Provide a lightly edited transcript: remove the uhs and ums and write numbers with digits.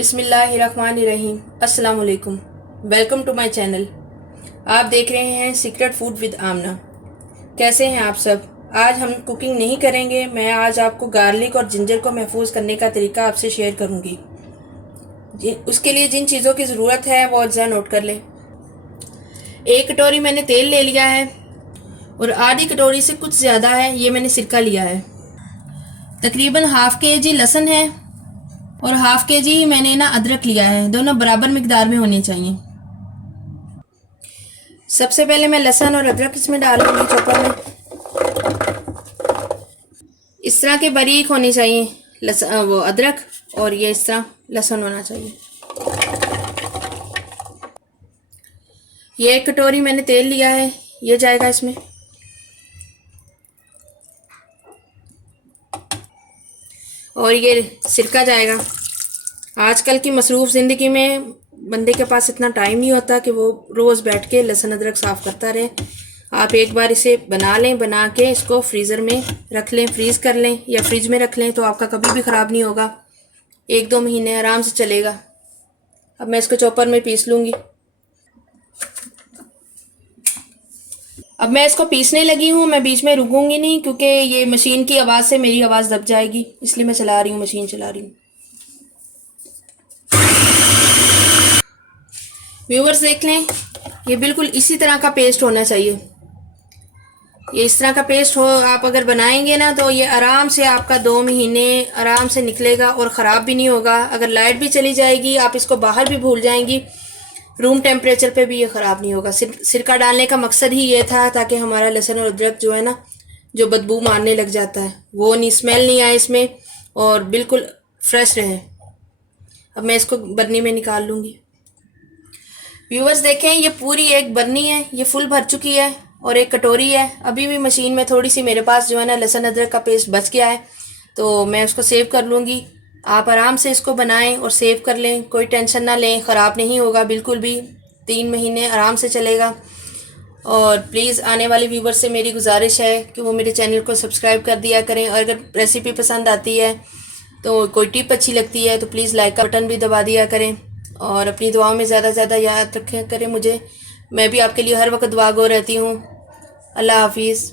बिस्मिल्लाहिर्रहमानिर्रहीम। अस्सलाम वालेकुम। Welcome to my channel. आप देख रहे हैं सीक्रेट फूड विद आमना। कैसे हैं आप सब? आज हम कुकिंग नहीं करेंगे। मैं आज आपको गार्लिक और जिंजर को महफूज करने का तरीका आपसे शेयर करूंगी। उसके लिए जिन चीज़ों की ज़रूरत है वो अज्जा नोट कर लें। 1 कटोरी मैंने तेल ले लिया है और आधी कटोरी से कुछ ज़्यादा है ये मैंने सिरका लिया है। तकरीबन हाफ केजी लहसुन है और हाफ केजी ही मैंने ना अदरक लिया है। दोनों बराबर मिकदार में होने चाहिए। सबसे पहले मैं लहसुन और अदरक इसमें डालूंगी चॉपर में। इस तरह के बारीक होने चाहिए वो अदरक, और ये इस तरह लहसुन होना चाहिए। ये 1 कटोरी मैंने तेल लिया है, ये जाएगा इसमें। और ये सिरका जाएगा। आजकल की मसरूफ़ ज़िंदगी में बंदे के पास इतना टाइम नहीं होता कि वो रोज़ बैठ के लहसुन अदरक साफ़ करता रहे। आप एक बार इसे बना लें, बना के इसको फ्रीज़र में रख लें, फ्रीज़ कर लें या फ्रिज में रख लें तो आपका कभी भी ख़राब नहीं होगा। 1-2 महीने आराम से चलेगा। अब मैं इसको चॉपर में पीस लूँगी। अब मैं इसको पीसने लगी हूँ। मैं बीच में रुकूंगी नहीं क्योंकि ये मशीन की आवाज़ से मेरी आवाज़ दब जाएगी, इसलिए मैं चला रही हूँ, मशीन चला रही हूँ। व्यूअर्स देख लें, ये बिल्कुल इसी तरह का पेस्ट होना चाहिए। ये इस तरह का पेस्ट हो आप अगर बनाएंगे ना तो ये आराम से आपका 2 महीने आराम से निकलेगा और ख़राब भी नहीं होगा। अगर लाइट भी चली जाएगी, आप इसको बाहर भी भूल जाएंगी, रूम टेम्परेचर पे भी ये ख़राब नहीं होगा। सिरका डालने का मकसद ही ये था ताकि हमारा लहसुन और अदरक जो है ना, जो बदबू मारने लग जाता है वो नहीं, स्मेल नहीं आए इसमें और बिल्कुल फ्रेश रहे। अब मैं इसको बर्नी में निकाल लूँगी। व्यूअर्स देखें, ये पूरी एक बर्नी है, ये फुल भर चुकी है और 1 कटोरी है। अभी भी मशीन में थोड़ी सी मेरे पास जो है ना लहसुन अदरक का पेस्ट बच गया है, तो मैं उसको सेव कर लूँगी। आप आराम से इसको बनाएं और सेव कर लें, कोई टेंशन ना लें, ख़राब नहीं होगा बिल्कुल भी। 3 महीने आराम से चलेगा। और प्लीज़ आने वाले व्यूवर से मेरी गुजारिश है कि वो मेरे चैनल को सब्सक्राइब कर दिया करें। और अगर रेसिपी पसंद आती है तो कोई टिप अच्छी लगती है तो प्लीज़ लाइक का बटन भी दबा दिया करें। और अपनी दुआओं में ज़्यादा से ज़्यादा याद रखें करें मुझे। मैं भी आपके लिए हर वक्त दुआ गो रहती हूँ। अल्लाह हाफिज़।